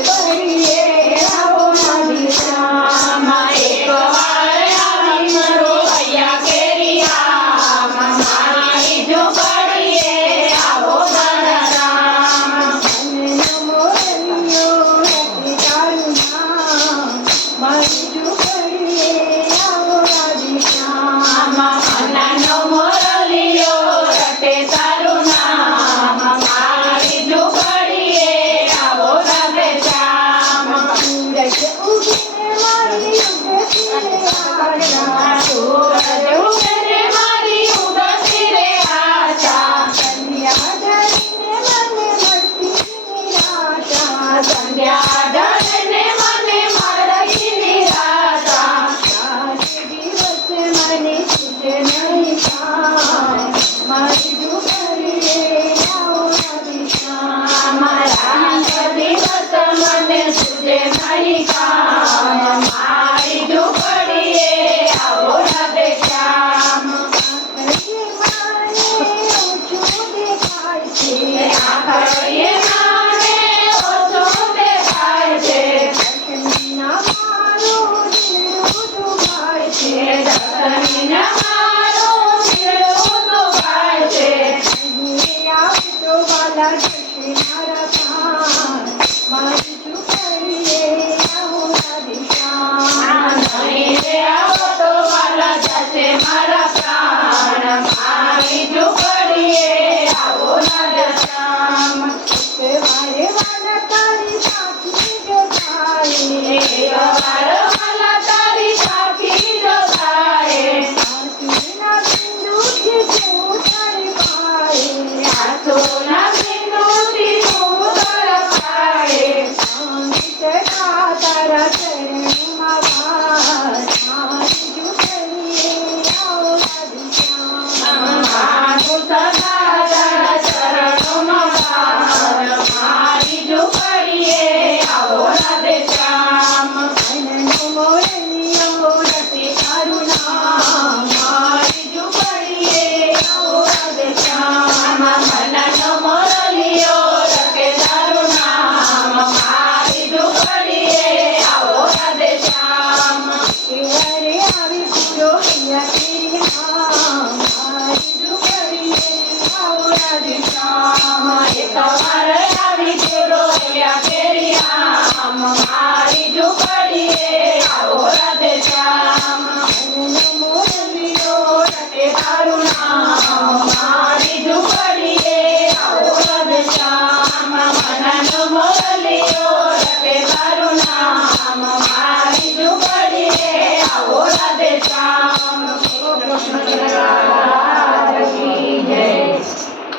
ઝૂંપડીએ આવો રાધે શ્યામ એક વાર આવી મરો અહીંયા કેરિયા મારી ઝૂંપડીએ આવો દાદારામ મનનો મોરલિયો રટે તારું નામ મારી ઝૂંપડીએ આવો રાધે શ્યામ મનનો મોરલિયો રટે તારું નામ મારી ઝૂંપડીએ આવો રાધે શ્યામ સૂરજ ઉગીને મારી ઉગતી રે આશા સૂરજ ઉગે રે મારી ઉગતી રે આશા સંધ્યા ઢળીને મને મળતી નિરાશા સંધ્યા ઢળે મને મળતી નિરાશા રાત દિવસ મને છૂટે નહીં કામ મારી ઝૂંપડીએ આવો રાધે શ્યામ રાત દિવસ મને સુજે નહીં કામ મારી ઝૂંપડીએ આવો રાધે શ્યામ આખરે માને ઓછું દેખાય છે આખરે માને ઓછું દેખાય છે દર્શનના મારું દિલનું દુભાય છે દર્શનના મારું દિલનું દુભાય છે અહીં આવતો વાલા જશે મારા પ્રાણ મારી ઝૂંપડીએ આવો રાધે શ્યામ નહીં રે આવો તો વાલા જશે મારા પ્રાણ મારી ઝૂંપડીએ આવો રાધે શ્યામ વારે વાલા તારી સાથી જો થાય એક વાર વાલા તારી સાથી જો થાય આંસુના બિંદુથી તું તડપાય આંસુના બિંદુથી તું તડપાય અંતરા તારા ચરણોમાં વાસ મારી ઝૂંપડીએ આવો રાધે શ્યામ મારું સદા તારા ચરણોમાં વાર મારી ઝૂંપડીએ આવો રાધે શ્યામ મનનો મોરલિયો રટે તારું નામ મારી ઝૂંપડીએ આવો રાધે શ્યામ મનનો મોરલિયો રટે તારું નામ મારી ઝૂંપડીએ આવો રાધે શ્યામ કેવરે આવી પૂરો હૈયા તેરી નામ મારી ઝૂંપડીએ આવો રાધે શ્યામ એક વાર આવી પૂરો હૈયા કેરી આમ મારી ઝૂંપડીએ આવો રાધે શ્યામ